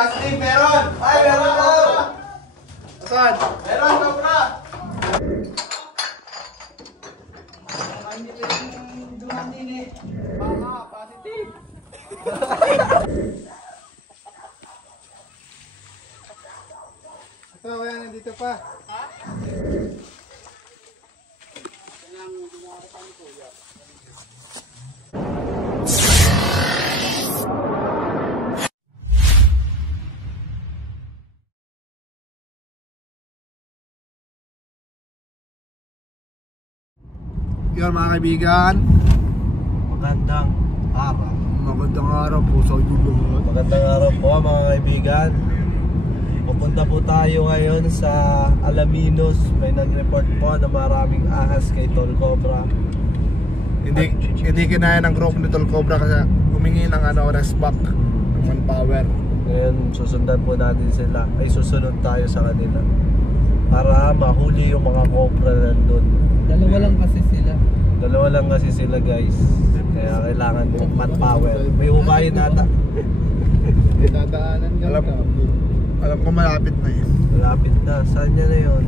Positive, meron! Ay, meron ka! Saan? Meron, sobra! Hindi pwedeng duman din eh. Baka, positive. Ito, kaya nandito pa. Ha? Yan mga kaibigan, Magandang araw. magandang araw po sa inyo lahat. Magandang araw po mga kaibigan. Pupunta po tayo ngayon sa Alaminos. May nag-report po na maraming ahas kay Tol Cobra. Hindi kinaya ng group ni Tol Cobra kasi humingi ng rest back ng manpower. Ngayon susundan po natin sila. Ay susunod tayo sa kanila para mahuli yung mga cobra nandun. Dalawa lang kasi sila Guys. Kaya kailangan manpower. May humayin nata. dadaanan ka. Alam ko malapit na eh. Malapit na. Saan niya na yun?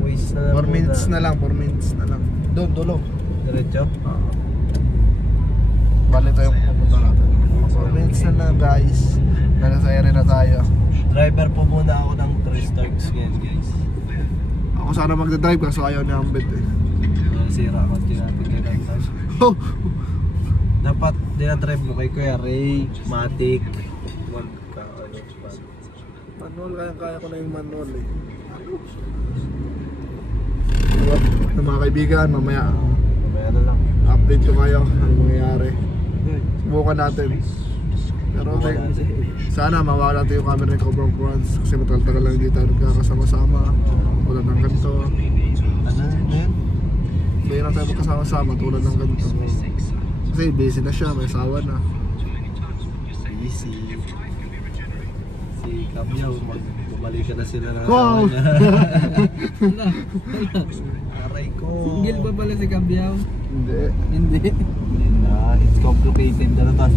Waste na 4 minutes na lang, 4 minutes na lang. Doon, dulo. Diretso? Bali tayong pupunta natin. 4 minutes na lang guys. Nasa area na tayo. Driver po muna ako ng 3 stars ngayon guys. Ako sana magdadrive kaso ayaw ni Ambet eh. Sira ako natin kay Dantas. Oh! Dapat dinadrive mo kay Kuya Ray, Matic. Manual, kaya ko na yung manual eh. So, mga kaibigan, mamaya Mamaya na lang. update ko kayo ano mangyayari. Subukan natin. Pero sana mawala natin yung camera ng Cobra Prawns kasi matagal-tagal lang hindi tayo nagkakasama-sama. Tulad ng ganito. Ano yun? Hindi na tayo magkasama-sama tulad ng ganito. Kasi busy na siya, may asawa na. Easy. Si Kamyaw, bumalik ka na sila ng Wow! asawa niya. Aray ko. Single pa pala si Kambiyaw. Hindi. Hindi. It's complicated na naman.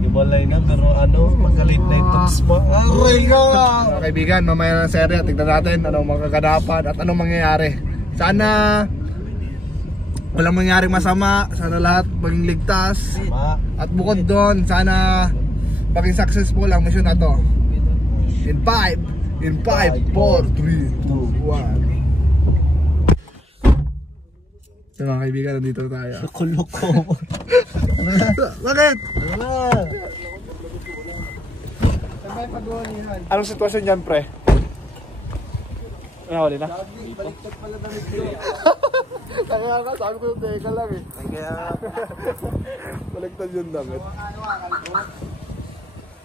Ibalay na pero magalit na yung tops mo. Aray ko! Mga kaibigan, mamaya na serye, tignan natin anong magkakadapan at anong mangyayari. Sana walang mangyaring masama, sana lahat maging ligtas. At bukod doon, sana maging successful ang mission na to. In 5, 4, 3, 2, 1. So mga kaibigan, nandito na tayo. Loko-loko. Bakit? Ano na? Sabay pag-uunihan. Anong sitwasyon dyan, pre? Nahuli na? Baliktad pala damit ko. Kaya nga, sabi ko yung teka lang eh. Kaya Baliktad yung damit.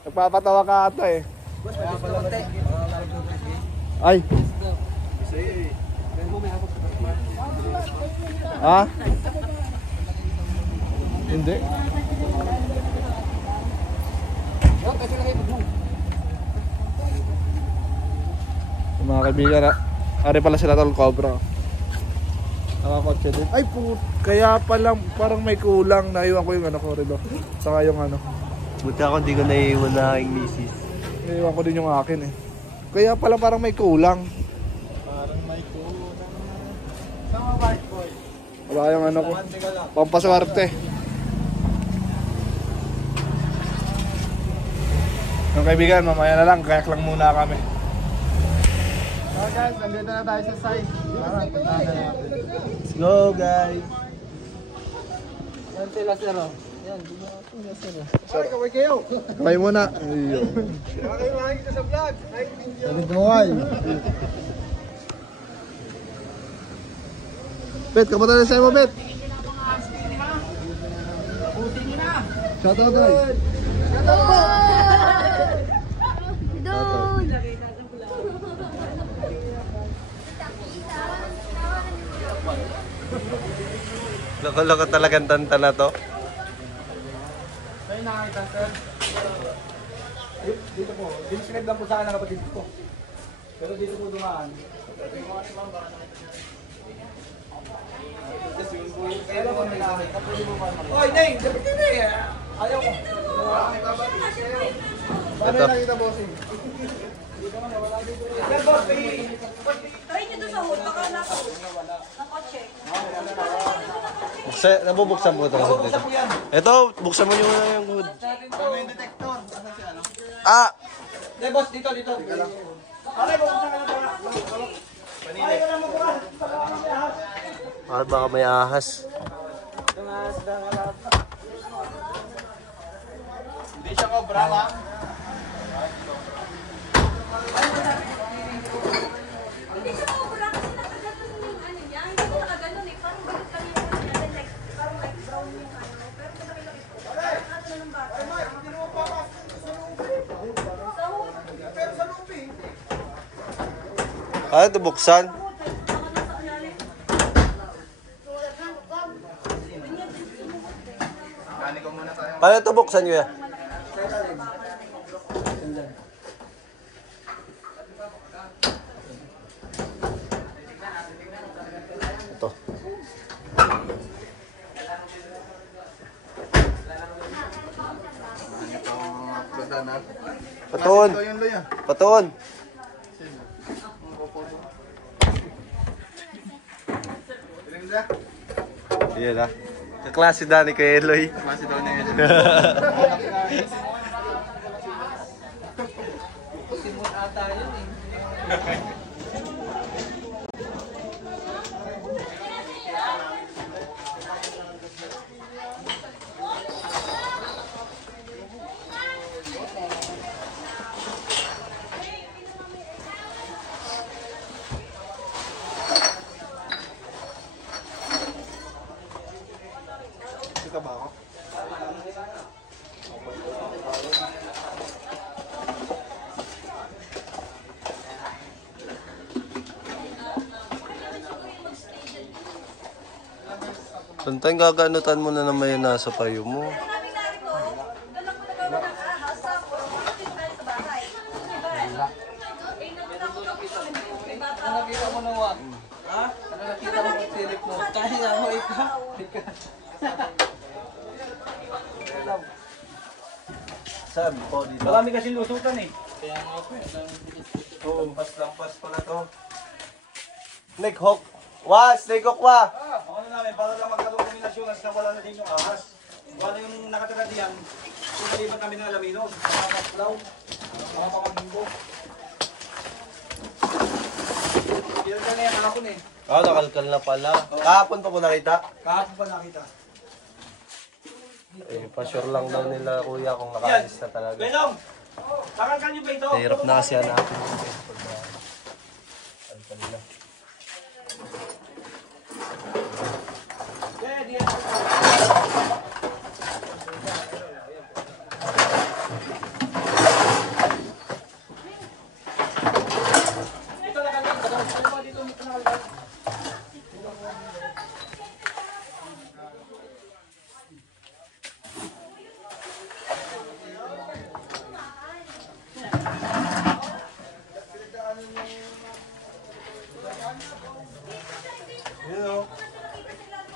Nagpapatawa ka ata eh. Kaya pala konti. Ay! Ha? Hindi. Mga kaibigan, ari pala sila Tol Cobra. Nakakotse din. Ay put, kaya pala parang may kulang. Naiwan ko yung corridor. Saka yung buti ako hindi ko naiiwan na aking misis. naiwan ko din yung akin eh. Kaya pala parang may kulang. Parang may kulang. Sama white boy. Wala yung ko. Pampaswerte. Yung kaibigan, mamaya na lang. Kayak lang muna kami. So guys, nandito na tayo sa site. Tara, puntahan na natin. Let's go guys! Yan sila sir. Yan, sila sir. Sorry, kaway kayo. Kaway muna. Ayun. Okay, makikita sa vlog. Nagaway. Bet, kamusta na sa'yo mo, Bet? Shout out, guys. Loko-loko talagang tanta na to. Sa'yo nakakita sir. Dito po. Diniscribe lang po sa akin ng kapatid ko. Pero dito po dumaan. Oy, Neng! Dapat yun eh! Ayaw ko. Paano yung nakita, bossing? Try nyo doon sa hood, baka nasa hood. Na kotse. Nabubuksan mo ito. Ito, buksan mo yung hood. Paano yung detector? Ah! Hindi, boss, dito. Baka may ahas. Hindi siya cobra, ma. Hindi siya mabura kasi nakaganon yung ano niya. Hindi ko nakaganon eh. Parang ganun lang yung ano niya. Then like, parang like brown yung ano. Pero malaki-laki po. Nakaganon na ng bata. Sa hood. Pero sa lupi. Ano ito buksan? Baka nasa ilalim. Kani ko muna tayo. Paano ito buksan nyo yan? Ito. Patuon. Ito yung luya. Patuon. Yan ah. Kaklase Dani kay Eloy. Klase daw na yun. Ito ba ako? Santay gaganutan mo na naman yung nasa payo mo. Maraming narito. Dalang ko nagawa ng ahas. Tapos, bakit tayo sa bahay? Diba? Eh, natakot ako sa may bata. Nakita mo na wag. Ha? Ano nakita mo ng silip mo? Kaya mo ikaw. Saan po dito? Marami kasi lusutan eh. Oo, lampas pala to. Snake hook. Snake hook wa! Ako na namin, para lang magkaroon kami ng assurance na wala na din yung ahas. Wala yung nakatira diyan. Pinalipat kami ng Alaminos. Mga maslaw. Mga pamanggo. Ilan ka na yan kahapon eh. Nakalkal na pala. Kahapon pa ko nakita. Kahapon pa nakita. Eh, pa-sure lang daw nila kuya kung nakaalis na talaga. Belong! Takalkan niyo ba ito? Hirap na kasi hanapin yung baseball na alkal na. Ito nakalkan. Ano ba dito nakalkan?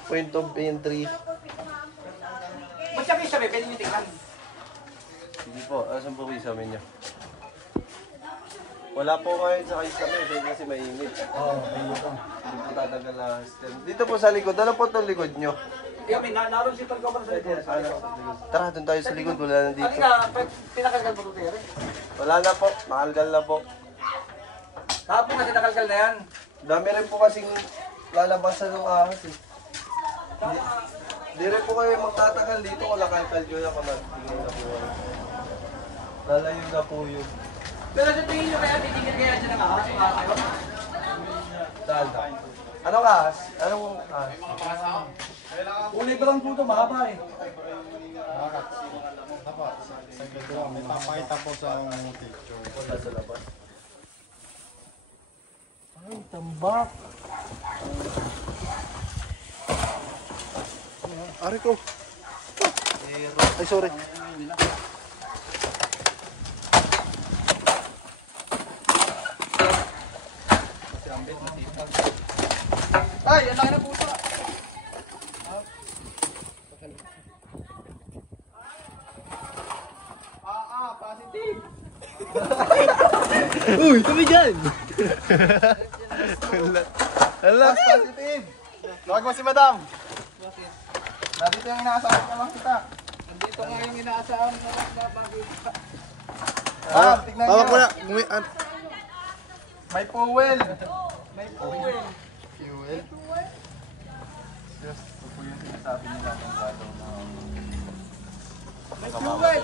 Point of entry. Ba't siya kayo sabi? Pwede niyo tingnan. Hindi po, asan po kayo sa amin nyo? Wala po ngayon sa kayo sa amin dahil kasi mainit. Hindi po tatagal na stem. Dito po sa likod, ano po itong likod nyo? Kami, naroon si Tol Cobra sa likod. Tara, doon tayo sa likod, wala na Ano dito. nga, pinakalkal mo ito, Tere? Wala na po, makalgal na po. Kahapon kasi nakalkal na yan. Dami rin po kasing lalabasan ng ahas eh. Hindi rin po kayo magtatagal dito kung nakalkal nyo na kung nagtingin na po. Lalayo na po yun. Pero sa tingin nyo kaya, titigil kaya dyan ang ahas, mga kayo? Saan? Anong ahas? Anong ahas? Kulay ba lang po ito, mahaba eh. May papakita po sa picture. Wala sa labas. Ay, tambak. Ari ko. Ay, sorry. Ay, ang laki na puso. Positive. Uy, kami dyan! Hala, positive. Tawag mo si madam. Nandito yung inaasahan ko lang kita. Dito nga yung inaasahan na makikita. Tignan nyo. Mo na. May fuel. Fuel? Just, ito po yung sinasabi nila ng gagawin na May fuel!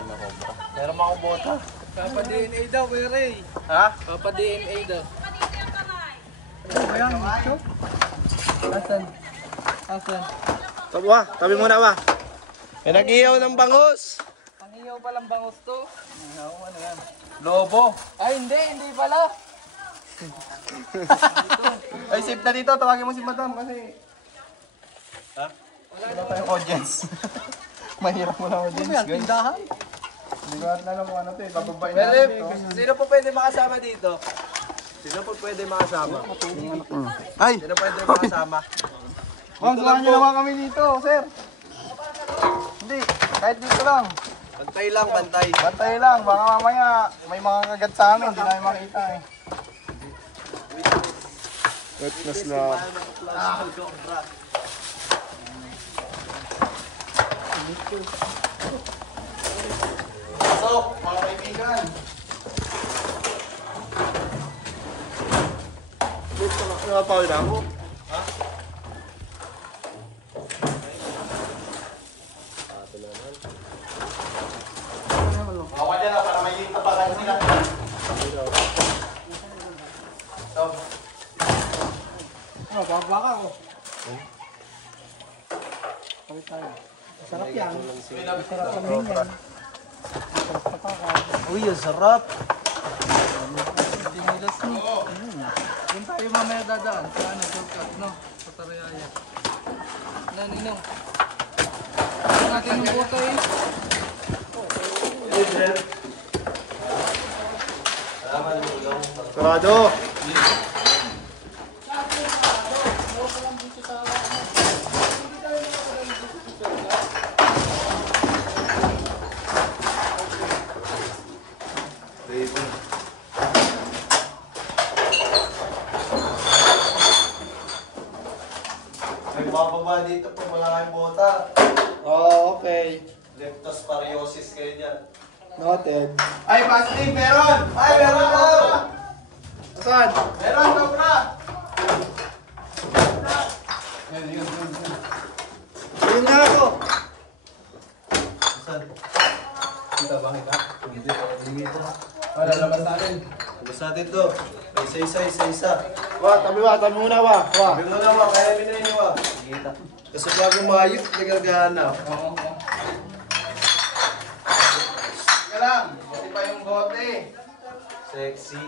meron akong bota. Papa DNA daw, Kuya Ray. Ha? Papa DNA daw. Panito yung kamay. Ayan, Chok. Asan? Asan? Tabi muna ba? Pinag-iyaw ng bangus. Pangiyaw palang bangus to. Ano yan? Lobo. Ay, hindi pala. Ay, safe na dito. Tawagin mo si madam kasi... Ha? Wala tayong audience. Mahirap mo na audience. Ano yan, tindahan? Hindi ko alam kung ano ito eh. Bababain natin ito. Sino po pwede makasama dito? Sino po pwede makasama? Ay! Sino pwede makasama? Ma'am, samahan niyo naman kami dito, sir. Hindi, kahit dito lang. Bantay lang, bantay. Bantay lang, baka mamaya may mga kagat sa amin, hindi namin makita eh. Wetness lang. Pasok, mga kaibigan. Nakapawin ako. Bawal yan para may tapakan sila. Baka ako. Sarap yan. Sarap kami yan. Uy, ang sarap. Tinilas mo. Doon tayo mamaya dadaan. Sa ano, shortcut, no? Sa Tarayaya. Ninong. Saan natin yung boto eh? Sarado. May bababa dito po, wala kayong bota. Oh, okay. Leptospirosis kayo dyan. Noted. Ay, Pastig, meron! Ay, meron daw! Saan? Meron, sobra! Ayun na ako. Saan? Kita ba kita? Hindi, hindi ito. Lalabas natin. Lalabas natin to. Isa-isa. Tabi muna ba? Sabi mo naman, kaya binayin nyo ah. Kasi bago maayos, nagagana. Teka lang, pati pa yung bote. Sexy.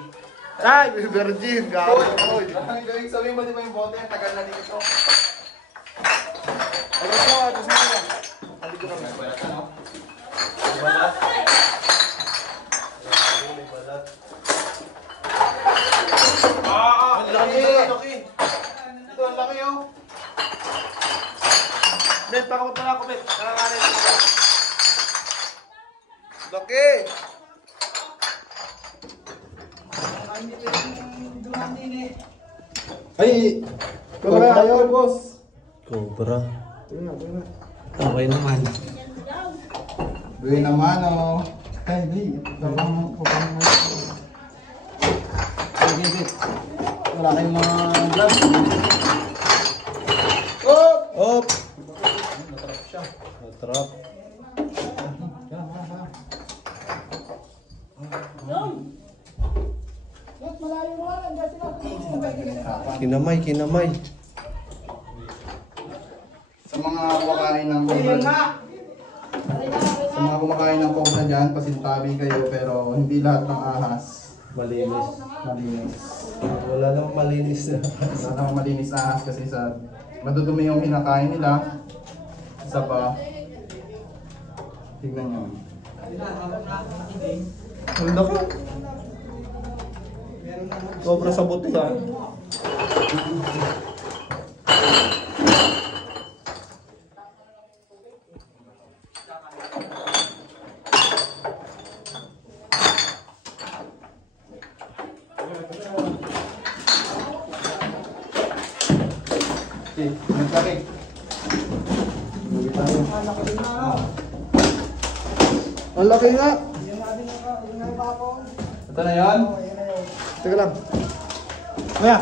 Ay, virgin. Gago. Ang gawing sabihin mo, di ba yung bote? Ang tagal na dito. Alas mo. Hindi ko naman balat, ano? Balat? May balat. Ang laki! Ito, ang laki oh. Ben, pakabot mo na ako, Ben. Nanganganin. Laki! Ay, kaya ayaw, boss. Cobra. Okay naman. Buhay naman oh. Ay, di. Wala kayong mga gloves. Oh! Op! Natrap. Kinamay. Sa mga kumakain ng cobra. Sa mga kumakain ng cobra dyan, pasintabi kayo pero hindi lahat ng ahas Malinis. malinis. Wala namang malinis na. Wala namang malinis na ahas kasi sa madudumi yung kinakain nila. Isa pa. Tignan nyo. Ang laki. Cobra sa buti ha. Okay, nagkaki. Ang laki nga. Ito na yan. Teka lang. Kaya.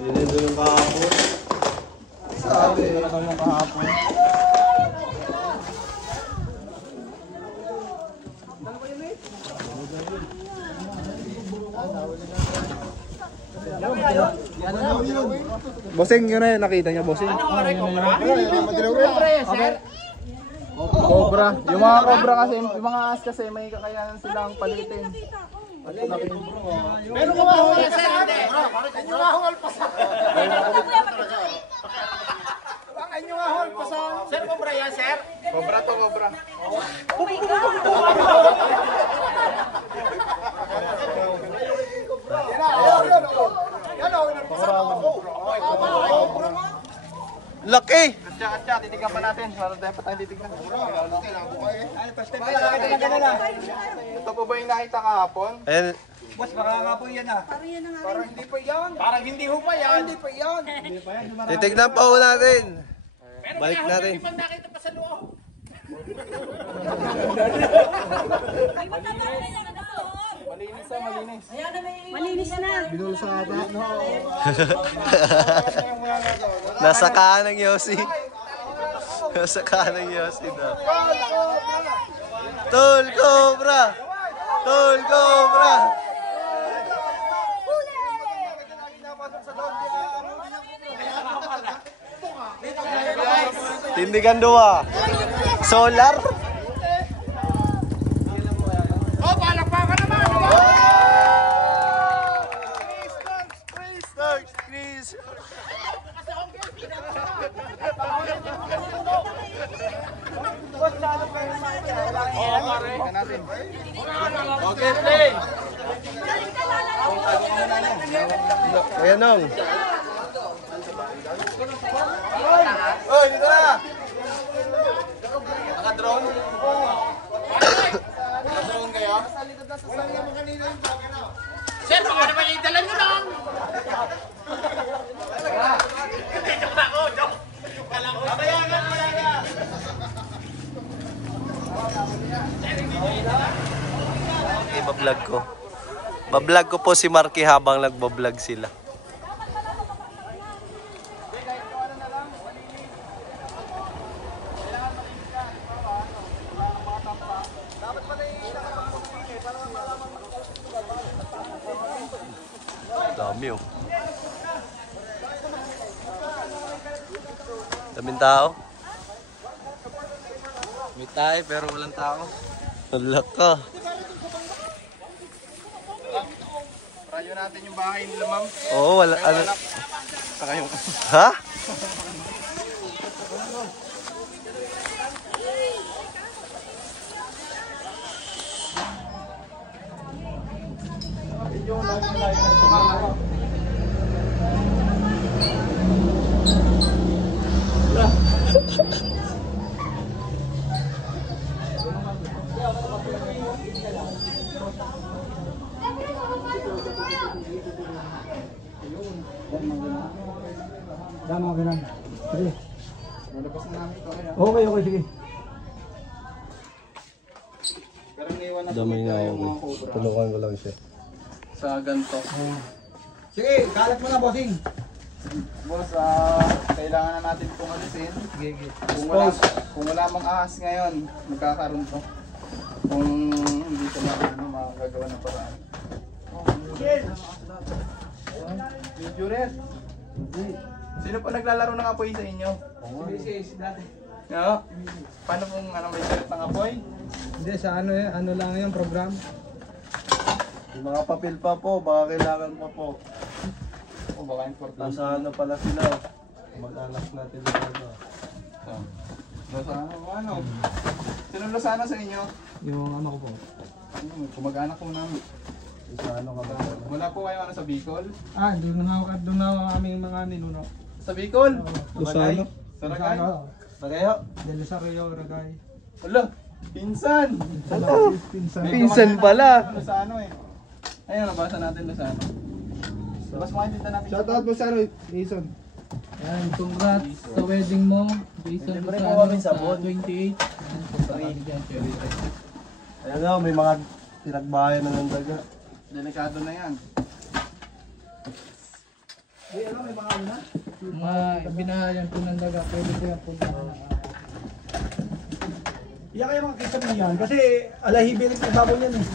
Yun doon yung kahapon. Sabi. Ito na kami yung kahapon. Bossing, yun na yun. Nakita niya, bossing. Cobra. Yung mga cobra kasi, yung mga as kasi, may kakayanan silang palitin. Pero kung mahuli sa hindi. Yung mahol pa sa. Ang inyong mahol pa sa. Sir, cobra yan, sir? Cobra to, cobra. Oh my God! Laki! Katya, titignan pa natin. Para tayo pa tayo titignan. Ito po ba yung nakita kahapon? Ayan. Boss, baka nga po yan ah. Parang yan na nga Parang rin. hindi pa yan. Parang hindi ho pa yan. Hindi pa yan. Titignan pa ho natin. Balik natin. Pag nakita pa sa loob. May mataba na yan na doon. Malinis na, malinis. Ayan na may... Malinis na. Binul sa ata. Nasa kanang Yossi. Nasa kanang Yossi na. Tol Cobra! Tol Cobra! Tindigan dua. Solar. Oh, palakpakan naman. Chris. Okay, play. Ayan nong. Oy, dito na. Naka-drone? Naka-drone kayo? Sir, baka naman yung dala nyo lang. Okay, bablog ko. Bablog ko po si Marky habang nagbablog sila. Dami oh. Daming tao. May tayo pero walang tao. Wala ka. Radyo natin yung bahay nila, ma'am. Oo, wala. Ano? Saka yung... Ha? Dama ka lang. Sige. Nalabas na namin ito. Okay, sige. Pero naiwan na Dami na yung mga ako. cobra. Tulungan ko lang siya. Sa ganito. Sige, kalat mo na, bossing. Boss, kailangan na natin itong alisin. Sige. Kung wala mang ahas ngayon, magkakaroon to. Kung hindi ko magagawa ng paraan. Video red. Sino po naglalaro ng apoy sa inyo? No? Paano kung may set ng apoy? Hindi, sa ano lang yung program. Yung mga papel pa po, baka kailangan pa po. O baka importante. Nasa ano pala sila. Mag-anak natin dito. Ano? Sino Lozano sa inyo? Yung ano ko po. Kumag-anak ko namin. Sa ano ka ba? Wala po kayo sa Bicol? Doon na aming mga ninuno. Sa Bicol? Luzano? Saragay? Tagayo? Del Sario, Ragay. Wala, pinsan! Pinsan pala. Lozano eh. Ayun, nabasa natin Lozano. Labas mo kayo dito natin. Shoutout mo sa Jason. Yan, congrats sa wedding mo. Based on sa 28. Yan, pagkakabigyan, cherry red. Ayan na, may mga tinagbayan na ng daga. Delikado na yan. Mga binahayan po ng daga, pwede po yan punta na ng Iyan kayo makikita mo yan. Kasi alahibilit ng baboy yan eh.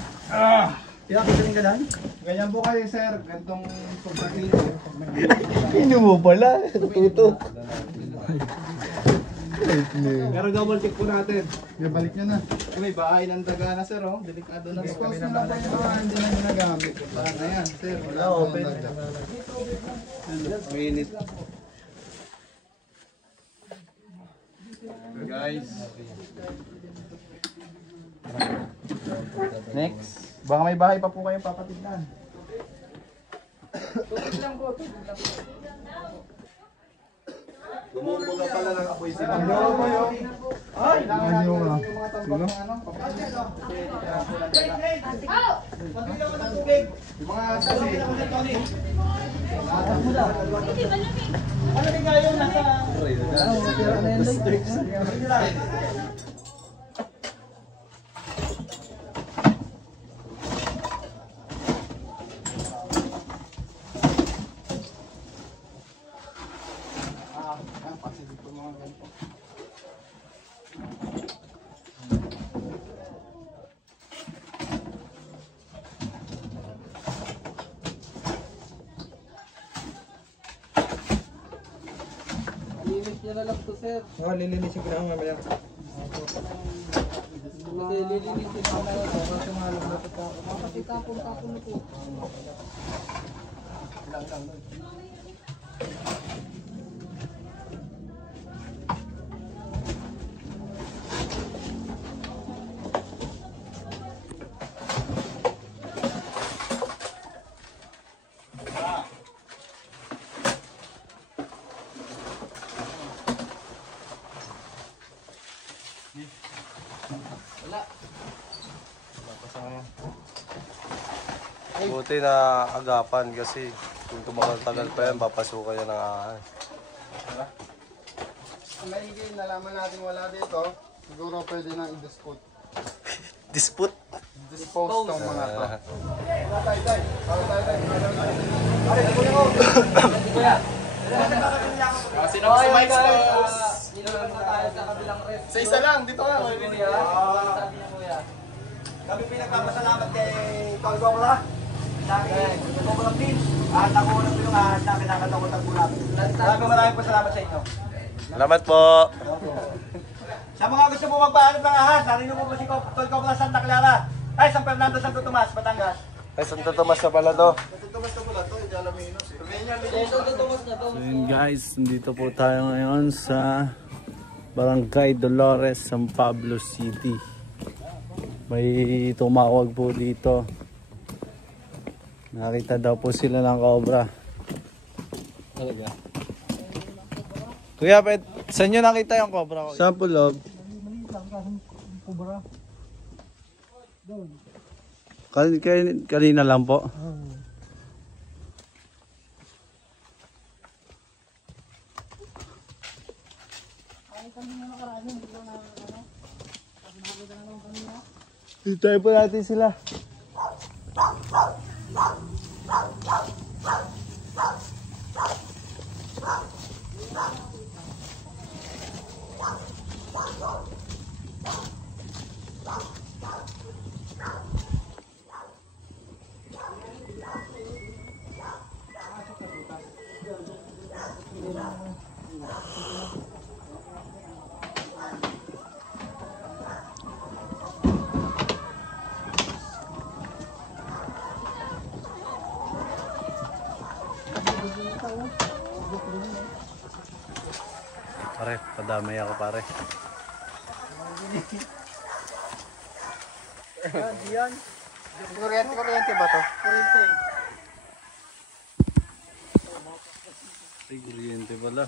Iyan kita ng galan. Ganyan po kayo, sir. Gantong sobrang kilo. Pino mo pala, tuto. Pero double check po natin. Balik nyo na. May bahay ng daga na, sir. Oh. Delikado na. Dispose nyo na po yung mga hindi na ginagamit. Paano na yan, sir? Wala open. Mainit. Guys. Next. Baka may bahay pa po kayong papatignan. Bumubuga pala ng apoy sila. Ay! Kailangan natin Ano yung ka? mga tambak ng ano. Yung mga sasi. Hindi, malamig. Malamig nga yun, nasa... linis niya na lang to, sir. Oo, lilinisin ko na mamaya. Kasi lilinisin ko na lang to. Kasi malam na ito. Kasi kapon na po. Buti na agapan kasi kung tumagal-tagal pa yan, papasukan yan ng ahas. Ang maigi, nalaman natin wala dito. Siguro pwede na i-dispose. Dispute? Dispose ng mga to. Sino gusto ma-expose? Nilalang na tayo sa kabilang rest. Sa isa lang, dito nga. Sabi niya, kuya. Kami pinagpapasalamat kay Tol Gokla. Dami Gokla Team. At ako na po yung ahas na kinakatakutan po namin. Maraming pasalamat sa inyo. Salamat po! Sa mga gusto po magpahanap ng ahas, narinig mo po si Tol Gokla Santa Clara. Ay, San Fernando, Santo Tomas, Batangas. Ay, Santo Tomas na pala to. So yun guys, nandito po tayo ngayon sa Barangay Dolores, San Pablo City. May tumawag po dito. Nakita daw po sila ng cobra. Talaga. Kuya, saan nyo nakita yung cobra? Saan po, love? Kanina lang po. Hintayin po natin sila. Pare, padamay ako pare. Kuryente ba to? Ay, kuryente pala.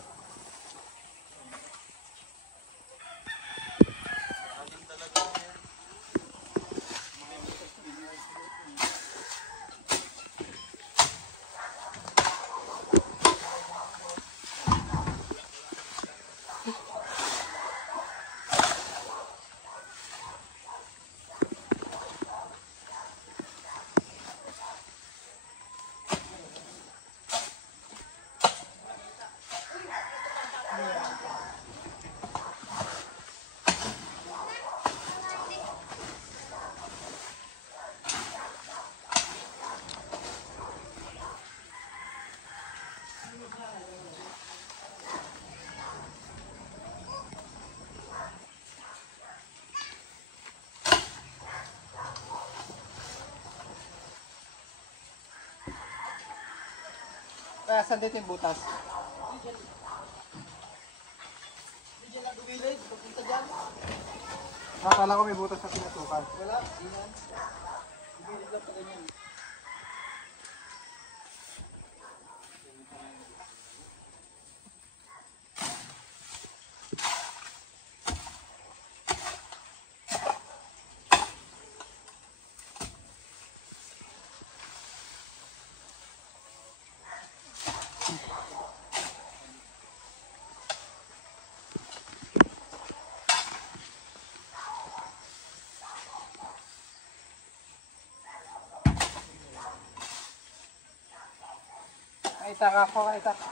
Saan dito yung butas? Akala ko may butas sa pinatukan. Wala. Ay, taka ko, ay, taka.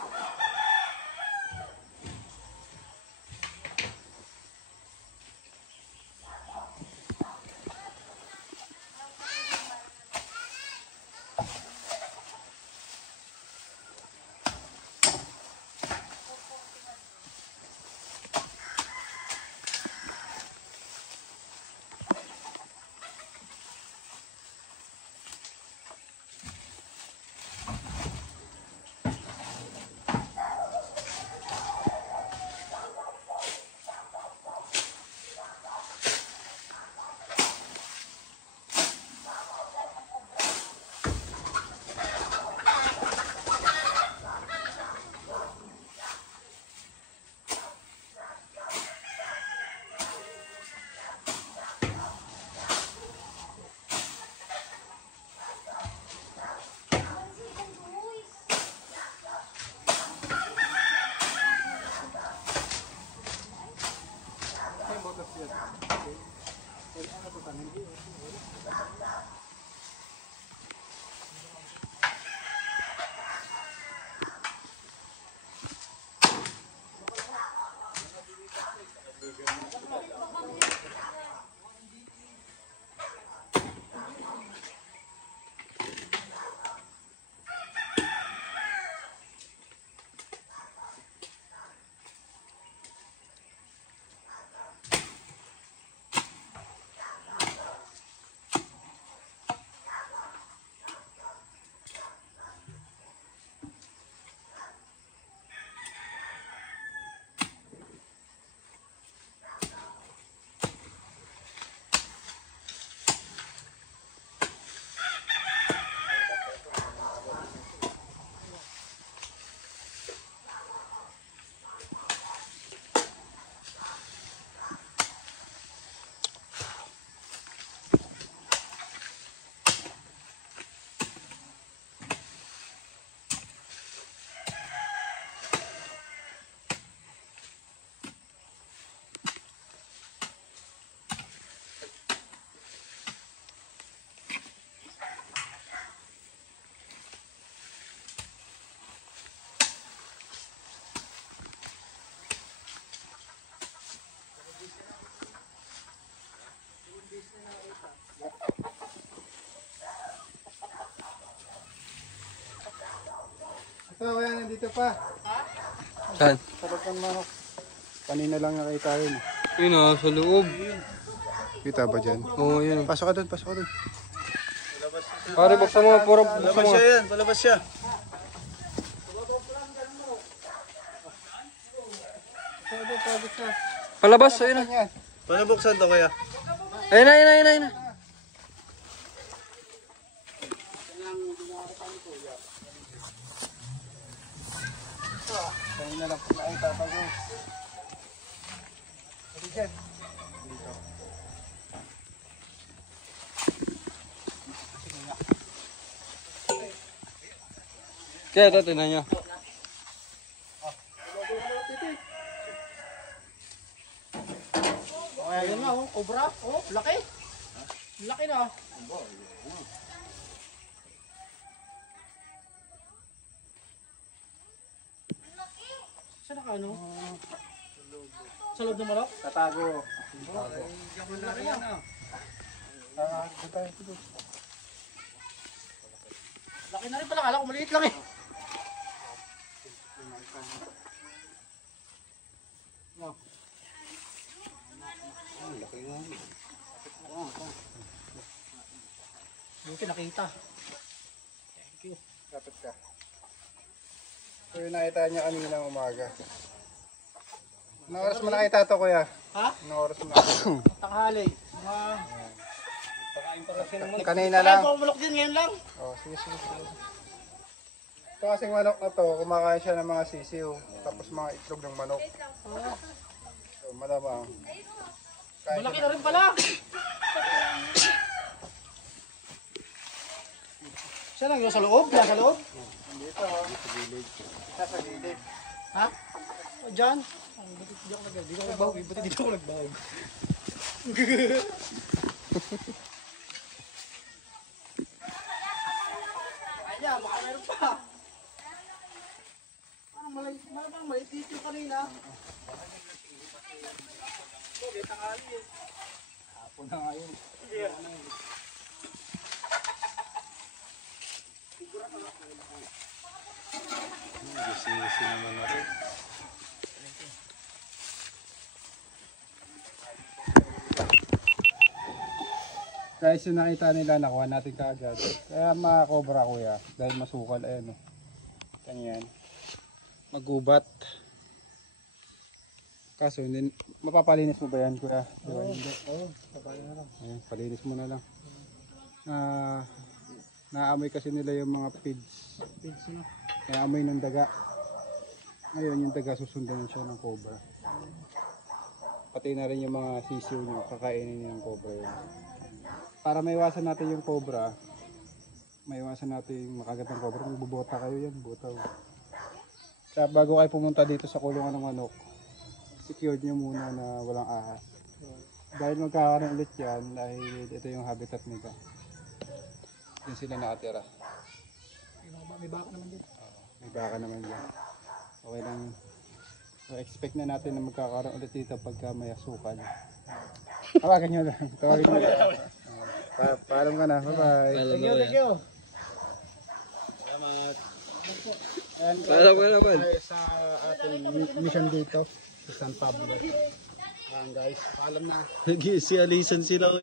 Ito, ayan, nandito pa. Saan? Sarap ng manok. Kanina lang nakita yun. Yun o, sa loob. Kita ba dyan? Oo, yun. Pasok ka doon, pasok ka doon. Pare, buksan mo. Buksan mo. yan, palabas siya. Palabas, ayun na. Paano buksan to kaya? Ayun na, ayun na, ayun na, ayun na. Kanina lang nakita pa ko. Pwede dyan. Kaya ito, tinan nyo. Ayan na, oh, cobra. Oh, laki. Laki na. Saan ka ano? Sa loob ng manok? Tatago. Laki yan. Laki na rin pala. Kala ko maliit lang eh. Buti nakita. Thank you. Dapat ka. So yung nakita niya kanina umaga. Anong oras mo nakita to kuya? Ha? Anong oras mo nakita? Tanghali. Kanina lang. Ay, pumulok din ngayon lang. Oh, sige. Ito kasing manok na to, kumakain siya ng mga sisiw. Tapos mga itlog ng manok. So malamang. Malaki na rin pala. Siya lang yung sa loob? Yan sa loob? Dito, sa gilid. Ha? O, dyan? Di ako nagbawag. Buti dito ako nagbawag. Ayan, baka meron pa. Parang maliit dito kanina. Okay, tangali eh. Hapon na nga yun. Gisi-gisi naman na rin. Guys, yung nakita nila, nakuha natin kaagad. Kaya makakobra kuya, dahil masukal, ayan o. Ganyan. Magubat. Kaso, mapapalinis mo ba yan kuya? Diba? Hindi. Oo, papaya na lang. Ayan, palinis mo na lang. Naamoy kasi nila yung mga pids. Pids na. Naamoy ng daga. Ngayon, yung daga susundan siya ng cobra. Pati na rin yung mga sisiw nyo, kakainin niya ng cobra yun. Para maiwasan natin yung cobra, maiwasan natin makagat ng cobra, magbubota kayo yan, butaw. Kaya bago kayo pumunta dito sa kulungan ng manok, secured nyo muna na walang ahas. Dahil magkakaroon ulit yan, dahil ito yung habitat nila. Diyan sila nakatira. May baka naman din. May baka naman dyan. Okay lang. So, expect na natin na magkakaroon ulit dito pagka may asukal. Tawagan nyo lang. Tawagan nyo lang. Paalam ka na. Bye-bye. Thank you. Paalam ka na. Tayo sa ating mission dito sa San Pablo. Guys, paalam na. Nag-iisialisan sila.